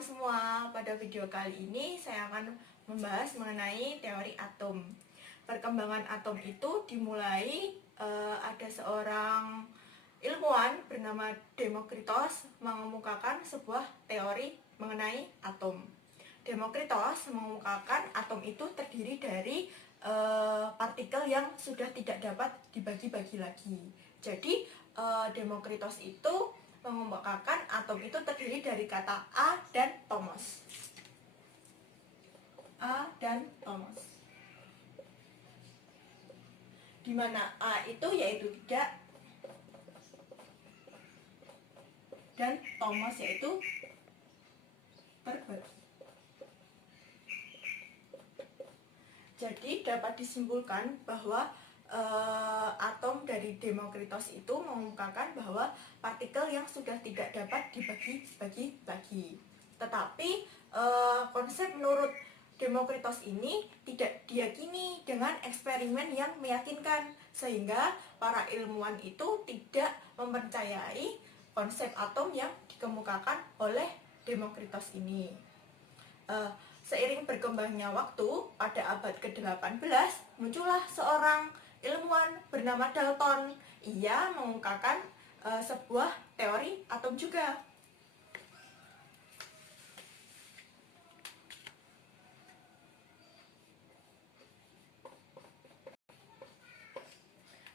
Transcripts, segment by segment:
teman-teman semua, pada video kali ini saya akan membahas mengenai teori atom. Perkembangan atom itu dimulai ada seorang ilmuwan bernama Demokritos mengemukakan sebuah teori mengenai atom. Demokritos mengemukakan atom itu terdiri dari partikel yang sudah tidak dapat dibagi-bagi lagi. Jadi Demokritos itu mengemukakan atom itu terdiri dari kata A dan tomos. A dan tomos. Di mana A itu yaitu tidak dan tomos yaitu terbagi. Jadi dapat disimpulkan bahwa atom dari Demokritos itu mengemukakan bahwa partikel yang sudah tidak dapat dibagi-bagi lagi. Tetapi konsep menurut Demokritos ini tidak diyakini dengan eksperimen yang meyakinkan, sehingga para ilmuwan itu tidak mempercayai konsep atom yang dikemukakan oleh Demokritos ini. Seiring berkembangnya waktu, pada abad ke-18 muncullah seorang ilmuwan bernama Dalton. Ia mengungkapkan sebuah teori atom juga.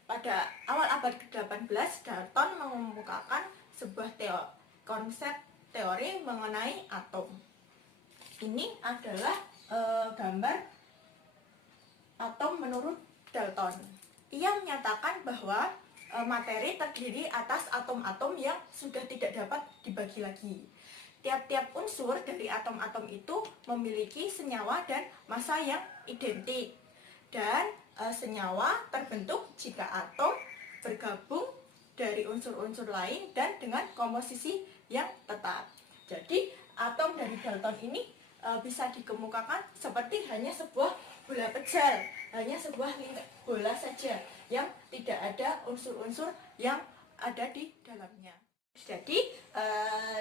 Pada awal abad ke-18, Dalton mengemukakan sebuah konsep teori mengenai atom. Ini adalah gambar atom menurut Dalton. Ia menyatakan bahwa materi terdiri atas atom-atom yang sudah tidak dapat dibagi lagi. Tiap-tiap unsur dari atom-atom itu memiliki senyawa dan massa yang identik. Dan senyawa terbentuk jika atom bergabung dari unsur-unsur lain dan dengan komposisi yang tetap. Jadi atom dari Dalton ini bisa dikemukakan seperti hanya sebuah bola pejal, hanya sebuah bola saja yang tidak ada unsur-unsur yang ada di dalamnya. Jadi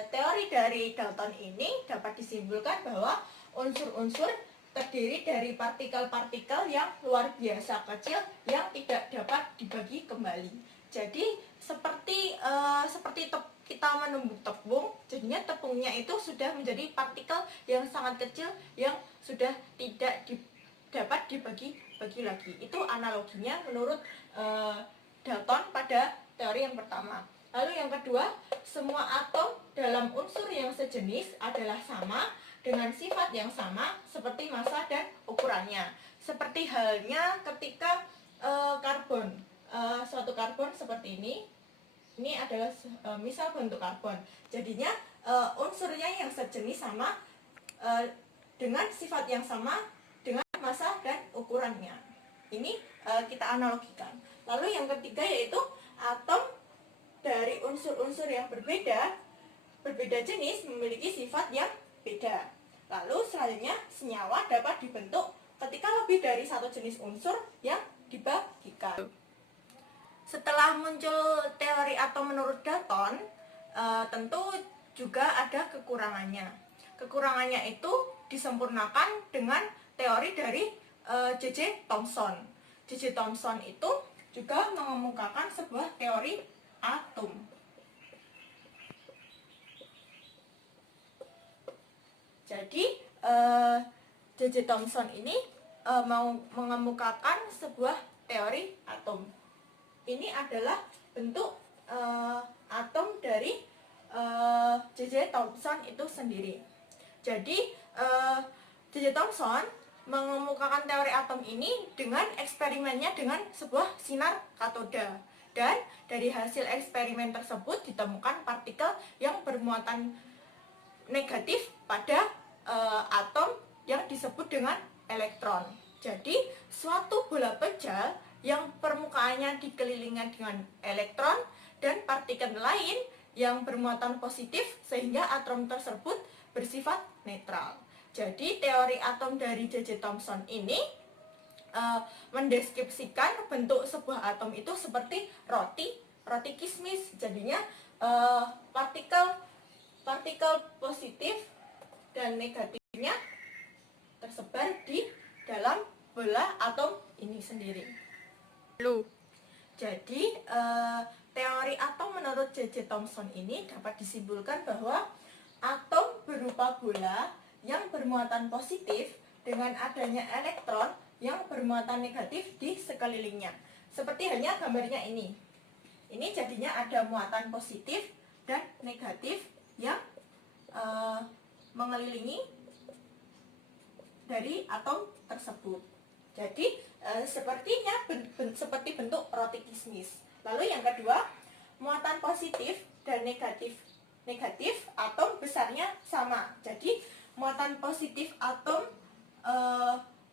teori dari Dalton ini dapat disimpulkan bahwa unsur-unsur terdiri dari partikel-partikel yang luar biasa kecil yang tidak dapat dibagi kembali. Jadi seperti kita menumbuk tepung, jadinya tepungnya itu sudah menjadi partikel yang sangat kecil yang sudah tidak dapat dibagi-bagi lagi. Itu analoginya menurut Dalton pada teori yang pertama. Lalu yang kedua, semua atom dalam unsur yang sejenis adalah sama dengan sifat yang sama seperti massa dan ukurannya. Seperti halnya ketika karbon, suatu karbon seperti ini adalah misal bentuk karbon. Jadinya unsurnya yang sejenis sama dengan sifat yang sama dengan massa dan ukurannya. Ini kita analogikan. Lalu yang ketiga yaitu atom dari unsur-unsur yang berbeda jenis memiliki sifat yang beda. Lalu selanjutnya senyawa dapat dibentuk ketika lebih dari satu jenis unsur yang dibagikan. Setelah muncul teori atom menurut Dalton, tentu juga ada kekurangannya. Kekurangannya itu disempurnakan dengan teori dari J.J. Thomson. J.J. Thomson itu juga mengemukakan sebuah teori atom. Jadi J.J. Thomson ini mau mengemukakan sebuah teori atom. Ini adalah bentuk atom dari J.J. Thomson itu sendiri. Jadi J.J. Thomson mengemukakan teori atom ini dengan eksperimennya dengan sebuah sinar katoda. Dan dari hasil eksperimen tersebut ditemukan partikel yang bermuatan negatif pada atom yang disebut dengan elektron. Jadi suatu bola pejal yang permukaannya dikelilingi dengan elektron dan partikel lain yang bermuatan positif sehingga atom tersebut bersifat netral. Jadi teori atom dari J.J. Thomson ini mendeskripsikan bentuk sebuah atom itu seperti roti kismis. Jadinya partikel positif dan negatifnya tersebar di dalam bola atom ini sendiri. Jadi teori atom menurut J.J. Thomson ini dapat disimpulkan bahwa atom berupa bola yang bermuatan positif dengan adanya elektron yang bermuatan negatif di sekelilingnya. Seperti halnya gambarnya ini. Ini jadinya ada muatan positif dan negatif yang mengelilingi dari atom tersebut. Jadi sepertinya seperti bentuk roti kismis. Lalu yang kedua, muatan positif dan negatif atom besarnya sama. Jadi muatan positif atom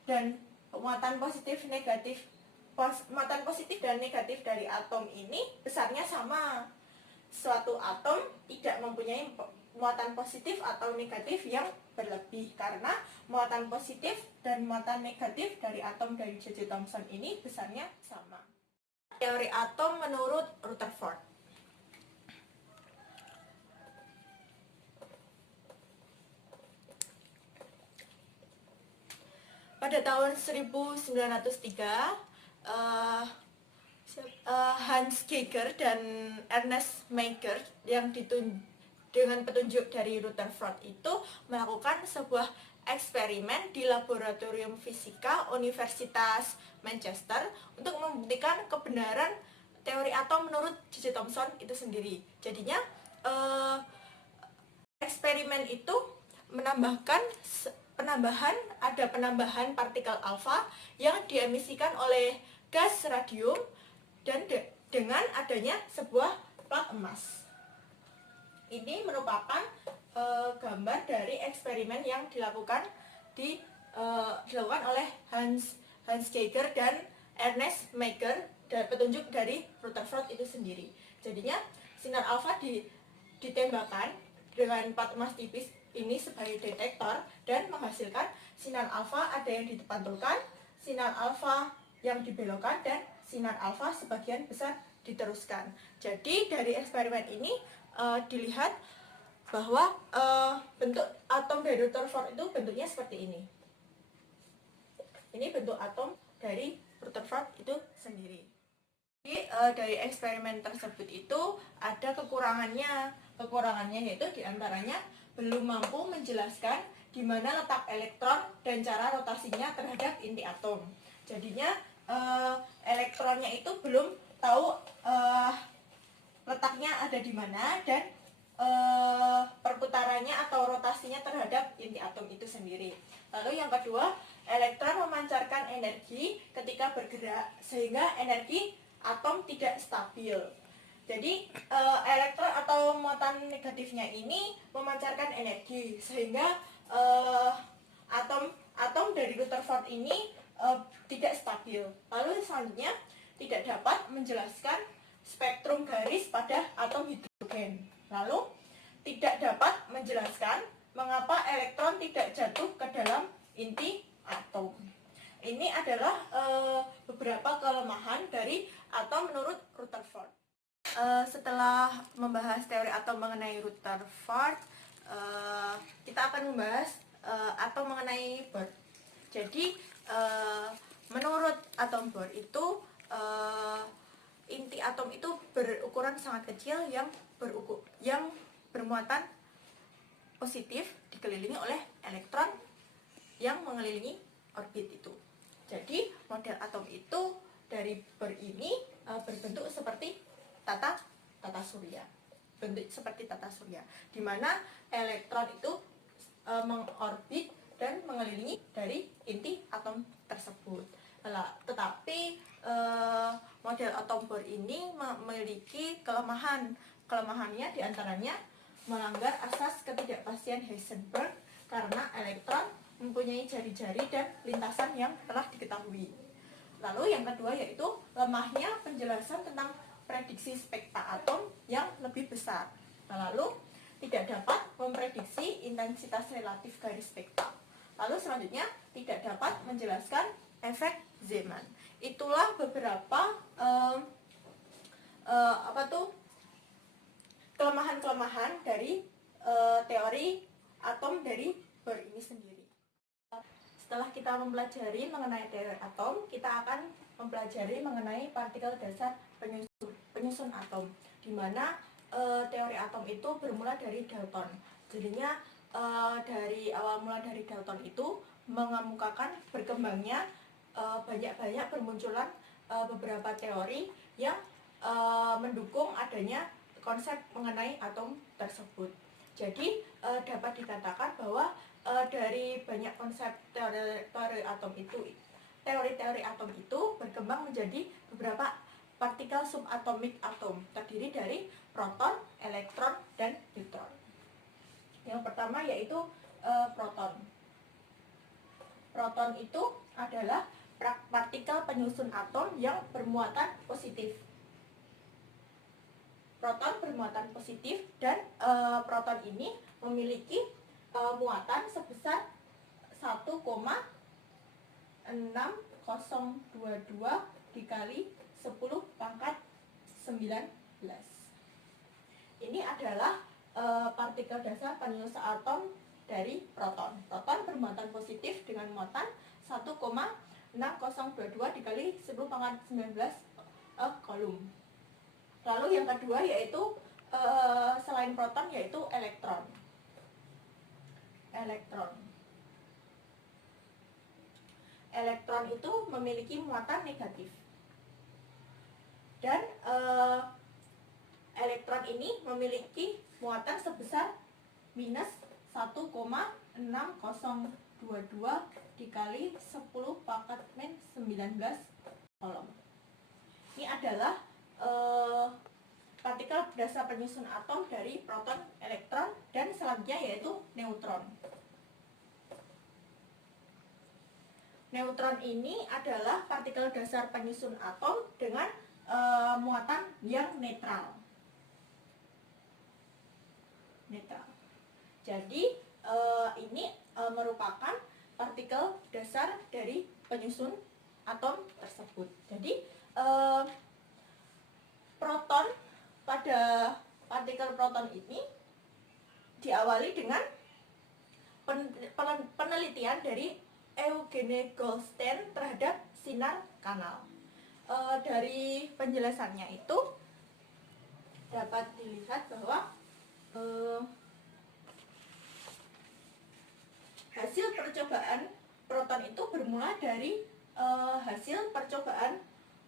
dan muatan positif dan negatif dari atom ini besarnya sama. Suatu atom tidak mempunyai muatan positif atau negatif yang berlebih karena muatan positif dan muatan negatif dari atom dari J.J. Thomson ini besarnya sama. Teori atom menurut Rutherford. Pada tahun 1903, Hans Geiger dan Ernest Mayr yang dengan petunjuk dari Rutherford itu melakukan sebuah eksperimen di laboratorium fisika Universitas Manchester untuk membuktikan kebenaran teori atom menurut J.J. Thomson itu sendiri. Jadinya eksperimen itu ada penambahan partikel alfa yang diemisikan oleh gas radium dan dengan adanya sebuah plat emas. Ini merupakan gambar dari eksperimen yang dilakukan oleh Hans Geiger dan Ernest Mayr dan petunjuk dari Rutherford itu sendiri. Jadinya sinar alfa ditembakkan dengan plat emas tipis ini sebagai detektor dan menghasilkan sinar alfa ada yang dipantulkan, sinar alfa yang dibelokkan, dan sinar alfa sebagian besar diteruskan. Jadi dari eksperimen ini dilihat bahwa bentuk atom dari Rutherford itu bentuknya seperti ini. Ini bentuk atom dari Rutherford itu sendiri. Jadi dari eksperimen tersebut itu ada kekurangannya yaitu diantaranya belum mampu menjelaskan di mana letak elektron dan cara rotasinya terhadap inti atom. Jadinya elektronnya itu belum tahu letaknya ada di mana dan perputarannya atau rotasinya terhadap inti atom itu sendiri. Lalu yang kedua, elektron memancarkan energi ketika bergerak sehingga energi atom tidak stabil. Jadi elektron atau muatan negatifnya ini memancarkan energi sehingga atom dari Rutherford ini tidak stabil. Lalu selanjutnya tidak dapat menjelaskan spektrum garis pada atom hidrogen. Lalu tidak dapat menjelaskan mengapa elektron tidak jatuh ke dalam inti atom. Ini adalah beberapa kelemahan dari atom menurut Rutherford. Setelah membahas teori atom mengenai Rutherford, kita akan membahas atom mengenai Bohr. Jadi menurut atom Bohr itu inti atom itu berukuran sangat kecil yang bermuatan positif dikelilingi oleh elektron yang mengelilingi orbit itu. Jadi model atom itu dari Bohr ini berbentuk seperti tata surya, di mana elektron itu mengorbit dan mengelilingi dari inti atom tersebut. Tetapi model atom Bohr ini memiliki kelemahannya diantaranya melanggar asas ketidakpastian Heisenberg karena elektron mempunyai jari-jari dan lintasan yang telah diketahui. Lalu yang kedua yaitu lemahnya penjelasan tentang prediksi spektra atom yang lebih besar. Lalu tidak dapat memprediksi intensitas relatif garis spektra. Lalu selanjutnya tidak dapat menjelaskan efek Zeeman. Itulah beberapa kelemahan-kelemahan dari teori atom dari Bohr ini sendiri. Setelah kita mempelajari mengenai teori atom, kita akan mempelajari mengenai partikel dasar penyusun atom, di mana teori atom itu bermula dari Dalton. Jadinya dari awal mula dari Dalton itu mengemukakan berkembangnya banyak-banyak bermunculan beberapa teori yang mendukung adanya konsep mengenai atom tersebut. Jadi dapat dikatakan bahwa dari banyak konsep teori-teori atom itu berkembang menjadi beberapa partikel subatomik atom, terdiri dari proton, elektron, dan neutron. Yang pertama yaitu proton. Proton itu adalah partikel penyusun atom yang bermuatan positif. Proton bermuatan positif dan proton ini memiliki muatan sebesar 1,6022 dikali 10 pangkat 19. Ini adalah partikel dasar penyusun atom dari proton. Proton bermuatan positif dengan muatan 1,6022 dikali 10 pangkat 19 kolom. Lalu yang kedua yaitu selain proton yaitu elektron. Elektron itu memiliki muatan negatif. Dan elektron ini memiliki muatan sebesar minus 1,6022 dikali 10 pangkat 19 kolom. Ini adalah partikel dasar penyusun atom dari proton, elektron, dan selanjutnya yaitu neutron. Neutron ini adalah partikel dasar penyusun atom dengan muatan yang netral. Jadi ini merupakan partikel dasar dari penyusun atom tersebut. Jadi proton pada partikel proton ini diawali dengan penelitian dari Eugene Goldstein terhadap sinar kanal. Dari penjelasannya itu dapat dilihat bahwa hasil percobaan proton itu bermula dari hasil percobaan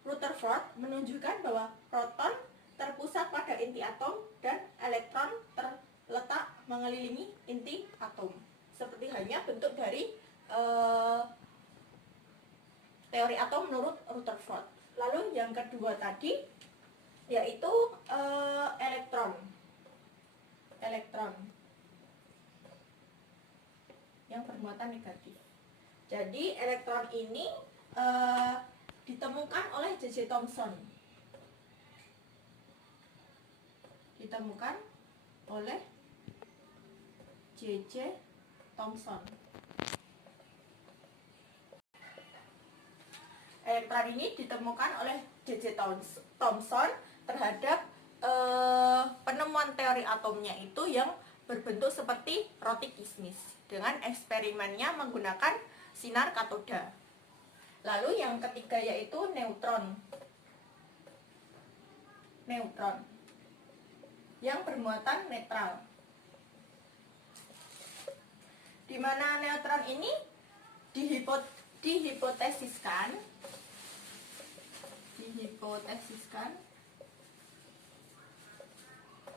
Rutherford menunjukkan bahwa proton terpusat pada inti atom dan elektron terletak mengelilingi inti atom. Seperti halnya bentuk dari teori atom menurut Rutherford. Lalu yang kedua tadi yaitu elektron yang bermuatan negatif. Jadi elektron ini ditemukan oleh J.J. Thomson. Elektron ini ditemukan oleh J.J. Thomson terhadap penemuan teori atomnya itu yang berbentuk seperti roti kismis dengan eksperimennya menggunakan sinar katoda. Lalu yang ketiga yaitu neutron yang bermuatan netral, di mana neutron ini dihipotesiskan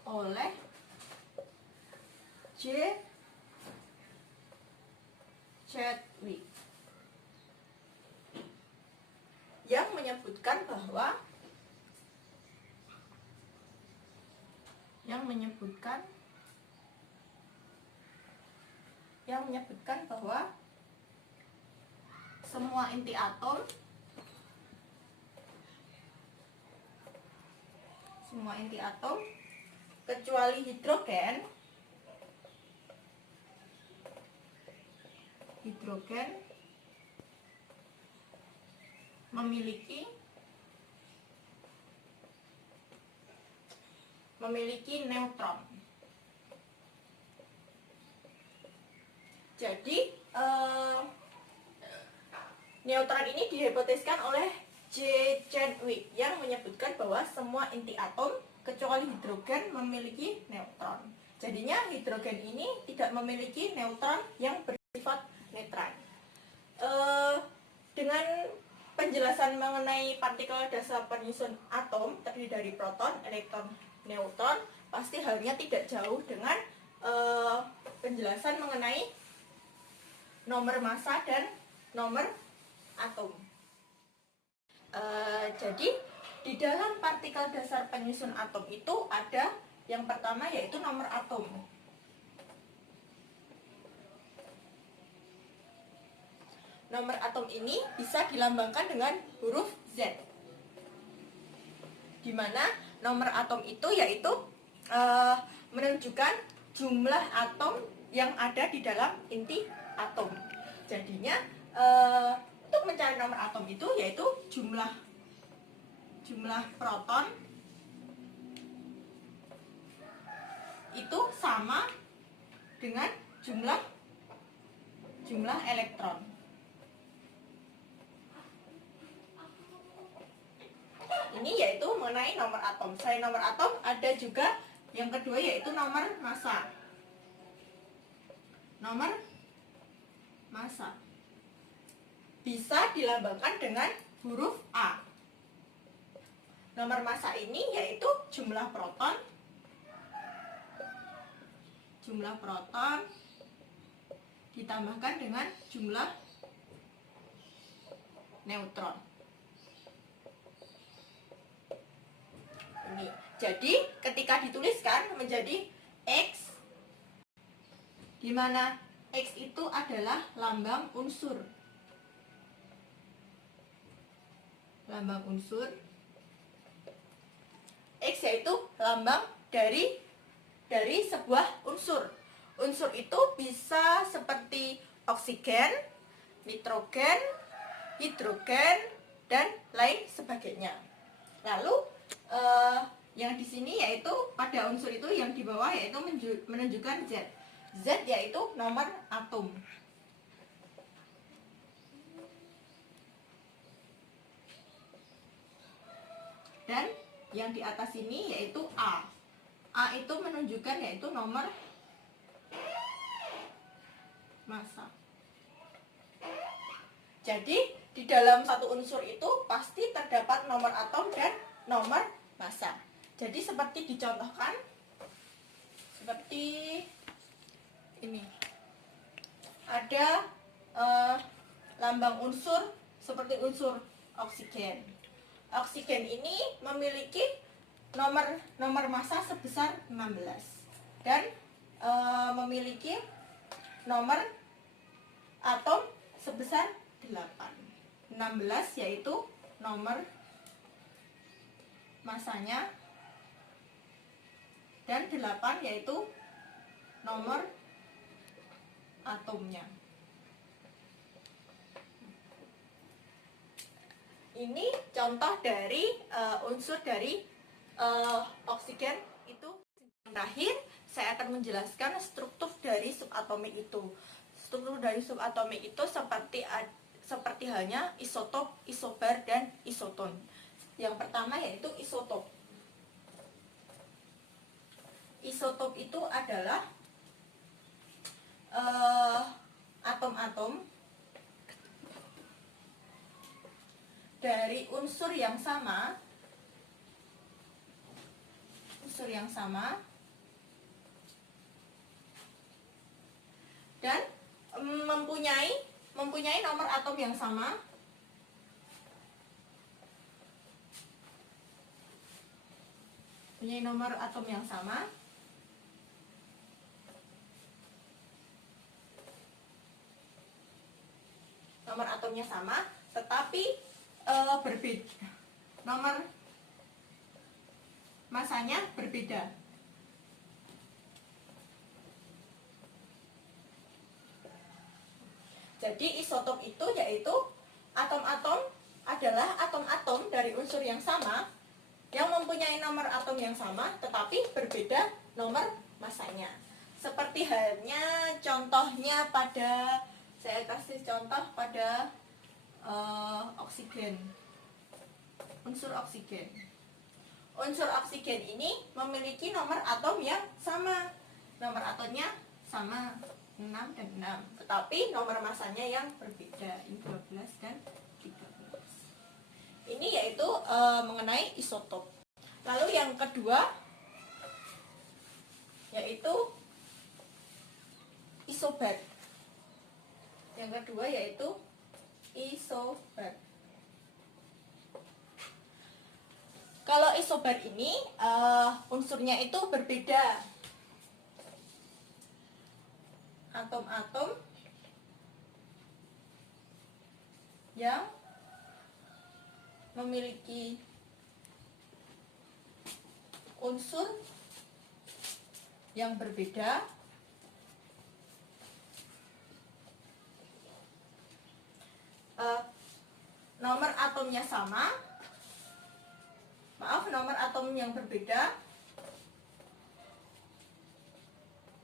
oleh J. Chadwick yang menyebutkan bahwa semua inti atom kecuali hidrogen memiliki neutron. Jadi neutron ini dihipotesiskan oleh J. Chadwick yang menyebutkan bahwa semua inti atom kecuali hidrogen memiliki neutron. Jadinya hidrogen ini tidak memiliki neutron yang bersifat netral. Dengan penjelasan mengenai partikel dasar penyusun atom terdiri dari proton, elektron, neutron, pasti halnya tidak jauh dengan penjelasan mengenai nomor massa dan nomor atom. Jadi di dalam partikel dasar penyusun atom itu ada yang pertama yaitu nomor atom. Nomor atom ini bisa dilambangkan dengan huruf Z, di mana nomor atom itu yaitu menunjukkan jumlah atom yang ada di dalam inti atom. Jadinya untuk mencari nomor atom itu yaitu jumlah proton itu sama dengan jumlah elektron. Ini yaitu mengenai nomor atom. Selain nomor atom ada juga yang kedua yaitu nomor massa. Nomor massa bisa dilambangkan dengan huruf A. Nomor massa ini yaitu jumlah proton ditambahkan dengan jumlah neutron. Ini. Jadi ketika dituliskan menjadi X, di mana X itu adalah lambang unsur. Lambang unsur. X yaitu lambang dari sebuah unsur. Unsur itu bisa seperti oksigen, nitrogen, hidrogen, dan lain sebagainya. Lalu yang di sini yaitu pada unsur itu yang di bawah yaitu menunjukkan Z. Z yaitu nomor atom. Dan yang di atas ini yaitu A. A itu menunjukkan yaitu nomor massa. Jadi di dalam satu unsur itu pasti terdapat nomor atom dan nomor massa. Jadi seperti dicontohkan seperti ini. Ada lambang unsur seperti unsur oksigen. Oksigen ini memiliki nomor massa sebesar 16 dan memiliki nomor atom sebesar 8. 16 yaitu nomor massanya dan 8 yaitu nomor atomnya. Ini contoh dari unsur dari oksigen itu. Terakhir, saya akan menjelaskan struktur dari subatomik itu. Struktur dari subatomik itu seperti halnya isotop, isobar, dan isoton. Yang pertama yaitu isotop. Isotop itu adalah atom-atom dari unsur yang sama dan mempunyai nomor atom yang sama nomor atomnya sama tetapi berbeda, nomor massanya berbeda. Jadi isotop itu yaitu atom-atom adalah atom-atom dari unsur yang sama yang mempunyai nomor atom yang sama tetapi berbeda nomor massanya. Seperti halnya contohnya pada, saya kasih contoh pada oksigen. Unsur oksigen. Unsur oksigen ini memiliki nomor atom yang sama. Nomor atomnya sama, 6 dan 6. Tetapi nomor masanya yang berbeda. Ini 12 dan 13. Ini yaitu mengenai isotop. Lalu yang kedua yaitu isobar. Yang kedua yaitu isobar. Kalau isobar ini unsurnya itu berbeda. Atom-atom yang memiliki unsur yang berbeda nomor atomnya sama, nomor atom yang berbeda,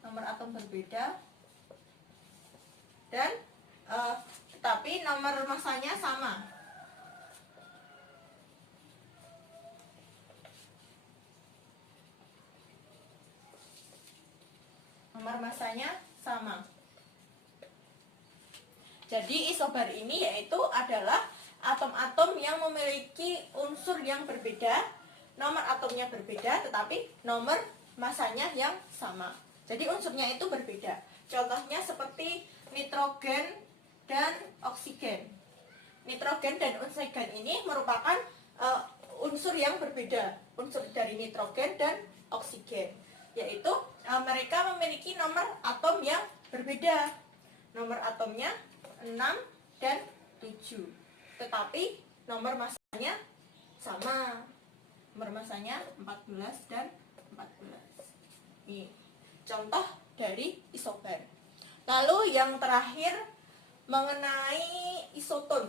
nomor atom berbeda, dan tetapi nomor masanya sama. Nomor masanya sama. Jadi isobar ini yaitu adalah atom-atom yang memiliki unsur yang berbeda, nomor atomnya berbeda, tetapi nomor masanya yang sama. Jadi unsurnya itu berbeda. Contohnya seperti nitrogen dan oksigen. Nitrogen dan oksigen ini merupakan unsur yang berbeda, unsur dari nitrogen dan oksigen, yaitu mereka memiliki nomor atom yang berbeda. Nomor atomnya 6 dan 7. Tetapi nomor masanya sama. Nomor masanya 14 dan 14. Ini contoh dari isobar. Lalu yang terakhir mengenai isoton.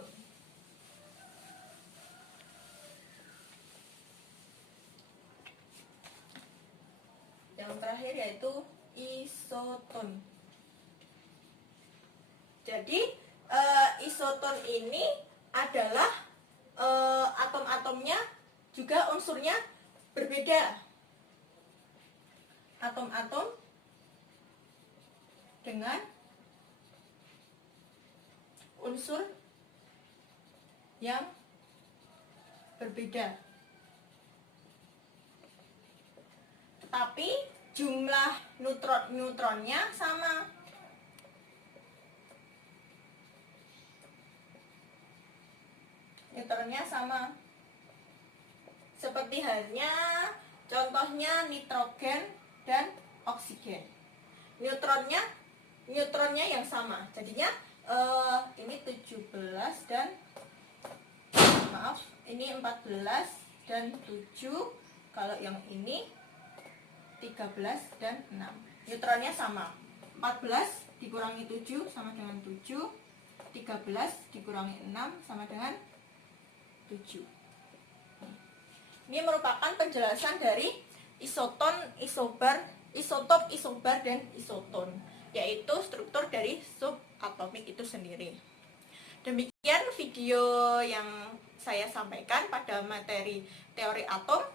Yang terakhir yaitu isoton. Jadi isoton ini adalah atom-atomnya juga unsurnya berbeda. Atom-atom dengan unsur yang berbeda. Tetapi jumlah neutronnya sama. Neutronnya sama. Seperti halnya contohnya nitrogen dan oksigen. Neutronnya yang sama. Jadinya ini 17 dan ini 14 dan 7. Kalau yang ini 13 dan 6. Neutronnya sama. 14 dikurangi 7 sama dengan 7. 13 dikurangi 6 sama dengan 7. Ini merupakan penjelasan dari isoton, isobar, isotop, isobar, dan isoton, yaitu struktur dari subatomik itu sendiri. Demikian video yang saya sampaikan pada materi teori atom,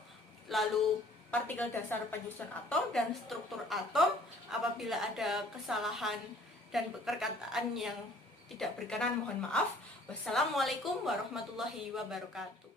lalu partikel dasar penyusun atom dan struktur atom. Apabila ada kesalahan dan perkataan yang tidak berkenan, mohon maaf. Wassalamualaikum warahmatullahi wabarakatuh.